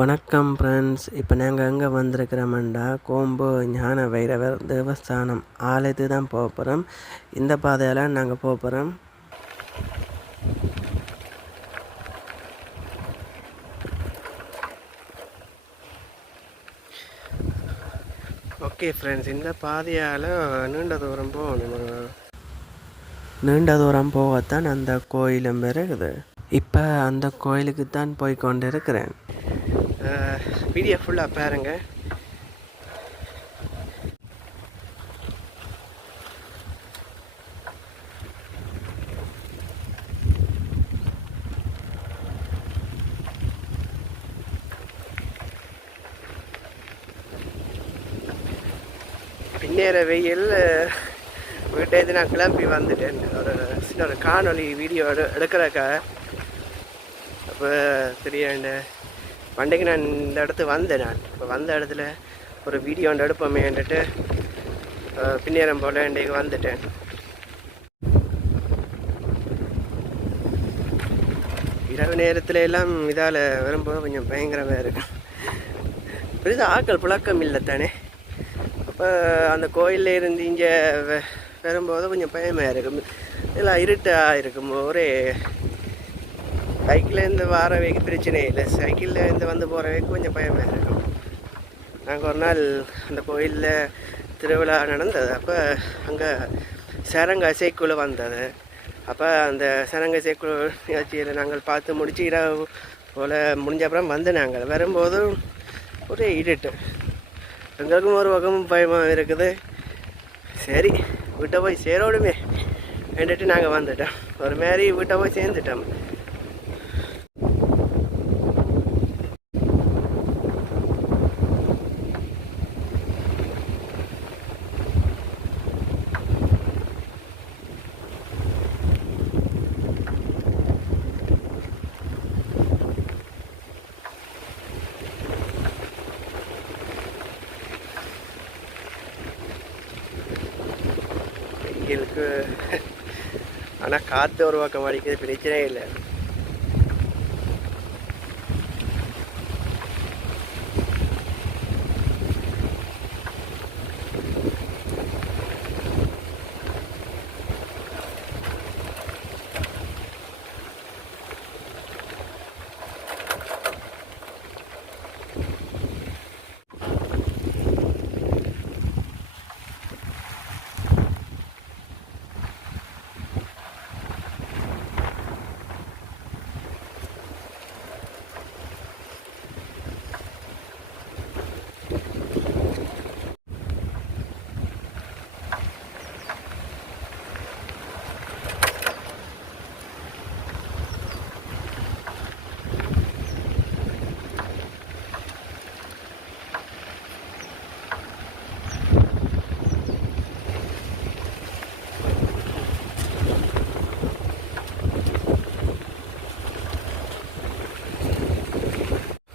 வணக்கம் ஃப்ரெண்ட்ஸ். இப்போ நாங்கள் எங்கே வந்திருக்கிறோம்டா கோம்பு ஞான வைரவர் தேவஸ்தானம் ஆலயத்துக்கு தான் போக போகிறோம். இந்த பாதையால் நாங்கள் போக போகிறோம். ஓகே ஃப்ரெண்ட்ஸ், இந்த பாதையால் நீண்ட தூரம் போகணும். நீண்ட தூரம் போகத்தான் அந்த கோயிலும் இருக்குது. இப்போ அந்த கோயிலுக்கு தான் போய் கொண்டு இருக்கிறேன். வீடியோ ஃபுல்லாக பாருங்க. பின்னேற வெயில் வீட்டை நான் கிளம்பி வந்துட்டேன். ஒரு காணொலி வீடியோ எடுக்கிறக்கா. அப்போ தெரியாண்ட வண்டிக்கு நான் இந்த இடத்துக்கு வந்தேன். நான் இப்போ வந்த இடத்துல ஒரு வீடியோ ஒன்று எடுப்போமேன்ட்டு பின்னேறம் போல் இன்றைக்கு வந்துட்டேன். இரவு நேரத்தில் எல்லாம் இதால் வரும்போது கொஞ்சம் பயங்கரமாக இருக்கும். பெருசாக ஆக்கள் புழக்கம் இல்லை தானே. அப்போ அந்த கோயிலில் இருந்து இங்கே வரும்போது கொஞ்சம் பயமாக இருக்கும். இதெல்லாம் இருட்டாக இருக்கும். ஒரே சைக்கிள்லேருந்து வரவைக்கு பிரச்சனை இல்லை. சைக்கிள்லேருந்து வந்து போகிறவைக்கு கொஞ்சம் பயமாக இருக்கும். நாங்கள் ஒரு நாள் அந்த கோயிலில் திருவிழா நடந்தது. அப்போ அங்கே சரங்க இசைக்குழு வந்தது. அப்போ அந்த சரங்க இசைக்குழு நிகழ்ச்சியில் நாங்கள் பார்த்து முடிச்சு இரவு போல் முடிஞ்ச அப்புறம் வந்து நாங்கள் வரும்போதும் ஒரே இருட்டு. எங்களுக்கும் ஒரு பக்கமும் பயமாக இருக்குது. சரி வீட்டை போய் சேரோடுமே வேண்டிட்டு நாங்கள் வந்துட்டோம். ஒரு மாதிரி வீட்டை போய் சேர்ந்துட்டோம். வெயிலுக்கு ஆனால் காற்று ஒரு பக்கம் அடிக்கிறது பிரச்சனையே இல்லை.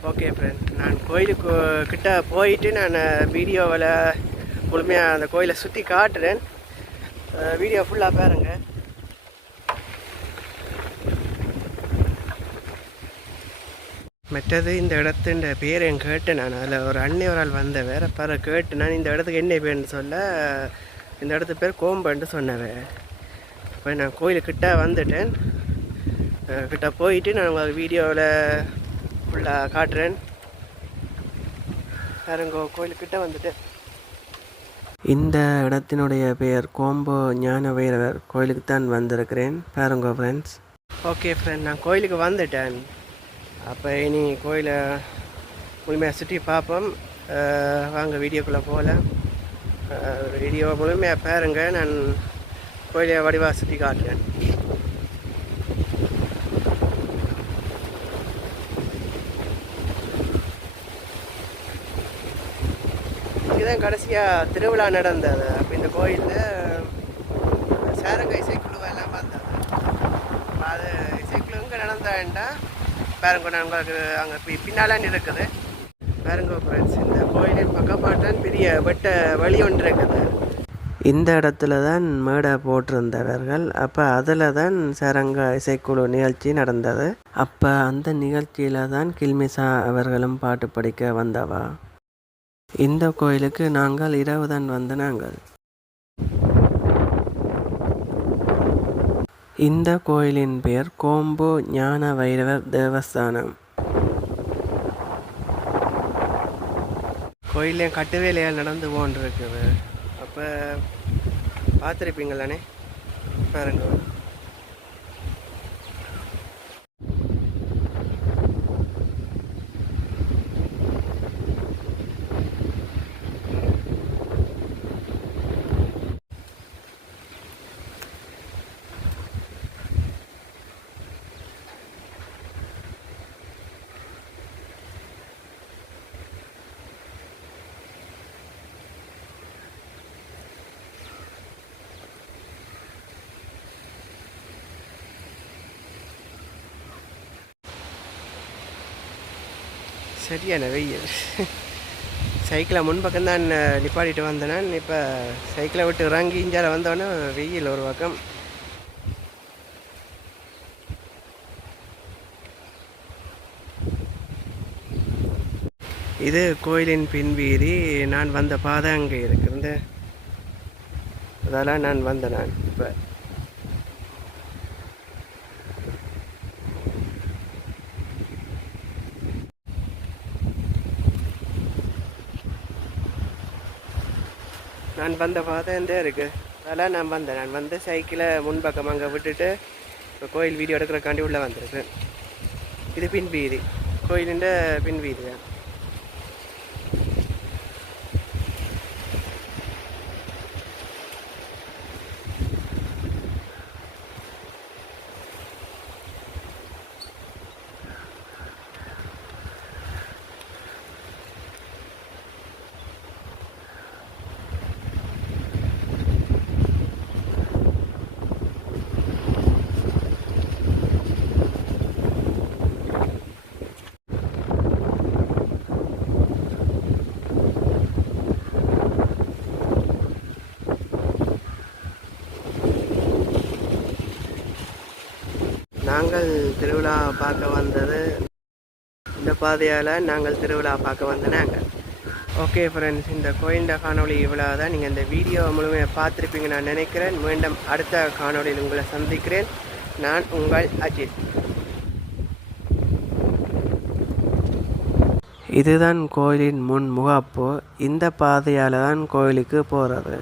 ஓகே ஃப்ரெண்ட், நான் கோயிலுக்கு கிட்ட போயிட்டு நான் வீடியோவில் முழுமையாக அந்த கோயிலை சுற்றி காட்டுறேன். வீடியோ ஃபுல்லாக பாருங்க. மற்றது இந்த இடத்துன்ற பேர் என் கேட்டேன். நான் அதில் ஒரு அன்னை ஒரு ஆள் வந்தேன் வேறு பாரு கேட்டு நான் இந்த இடத்துக்கு என்ன பேர்னு சொல்ல இந்த இடத்து பேர் கோம்புன்னு சொன்னவன். இப்போ நான் கோயிலுக்கிட்ட வந்துட்டேன். கிட்ட போயிட்டு நான் உங்களுக்கு வீடியோவில் ஃபுல்லாக காட்டுறேன். பாருங்க கோயிலுக்கிட்ட வந்துட்டேன். இந்த இடத்தினுடைய பெயர் கோம்பு ஞான வைரவர் கோயிலுக்கு தான் வந்திருக்கிறேன். பாருங்க ஃப்ரெண்ட்ஸ். ஓகே ஃப்ரெண்ட், நான் கோயிலுக்கு வந்துட்டேன். அப்போ இனி கோயிலை முழுமையாக சுற்றி பார்ப்போம். வாங்க வீடியோக்குள்ளே போகல. வீடியோ முழுமையாக பாருங்க. நான் கோயிலை வடிவாக சுற்றி காட்டுறேன். இதுதான் கடைசியாக திருவிழா நடந்தது. அப்போ இந்த கோயிலில் சாரங்க இசைக்குழுவெல்லாம் வந்தது. அது இசைக்குழு எங்கே நடந்தாண்டா பாருங்க. நான் உங்களுக்கு அங்கே பின்னாலான் இருக்குது பாருங்க ஃப்ரெண்ட்ஸ். இந்த கோயிலின் பக்கப்பாட்டான் பெரிய வெட்ட வழி ஒன்று இருக்குது. இந்த இடத்துல தான் மேடை போட்டிருந்தவர்கள். அப்போ அதில் தான் சரங்க இசைக்குழு நிகழ்ச்சி நடந்தது. அப்போ அந்த நிகழ்ச்சியில் தான் கில்மிசா அவர்களும் பாட்டு படிக்க வந்தவா. இந்த கோயிலுக்கு நாங்கள் இரவு தான் வந்து நாங்கள். இந்த கோயிலின் பெயர் கோம்பு ஞான வைரவர் தேவஸ்தானம். கோயிலையும் கட்டு வேலையால் நடந்து போன்றிருக்குது. அப்போ பார்த்துருப்பீங்களானே பாருங்க. சரியான வெயில். சைக்கிளை முன்பக்கம் தான் நிப்பாட்டிட்டு வந்தேன். இப்போ சைக்கிளை விட்டு இறங்கி இஞ்சால வந்தோடனே வெயில் ஒரு பக்கம். இது கோயிலின் பின்வீதி. நான் வந்த பாதை அங்கே இருக்குது. அதெல்லாம் நான் வந்தேன். நான் இப்போ நான் வந்த பாதை இந்த இருக்குது. அதெல்லாம் நான் வந்தேன். நான் வந்து சைக்கிளை முன்பக்கம் அங்கே விட்டுட்டு இப்போ கோயில் வீடியோ எடுக்கிறக்காண்டி உள்ளே வந்திருக்கேன். இது பின்வீதி, கோயிலின் பின்வீதி தான். நாங்கள் திருவிழா பார்க்க வந்தது இந்த பாதையால். நாங்கள் திருவிழா பார்க்க வந்தனாங்க. ஓகே ஃப்ரெண்ட்ஸ், இந்த கோயில்ட காணொளி இவ்வளோ தான். நீங்கள் இந்த வீடியோ முழுமையாக பார்த்துருப்பீங்க நான் நினைக்கிறேன். மீண்டும் அடுத்த காணொளியில் உங்களை சந்திக்கிறேன். நான் உங்கள் அஜித். இதுதான் கோயிலின் முன் முகாப்பு. இந்த பாதையால் தான் கோயிலுக்கு போகிறது.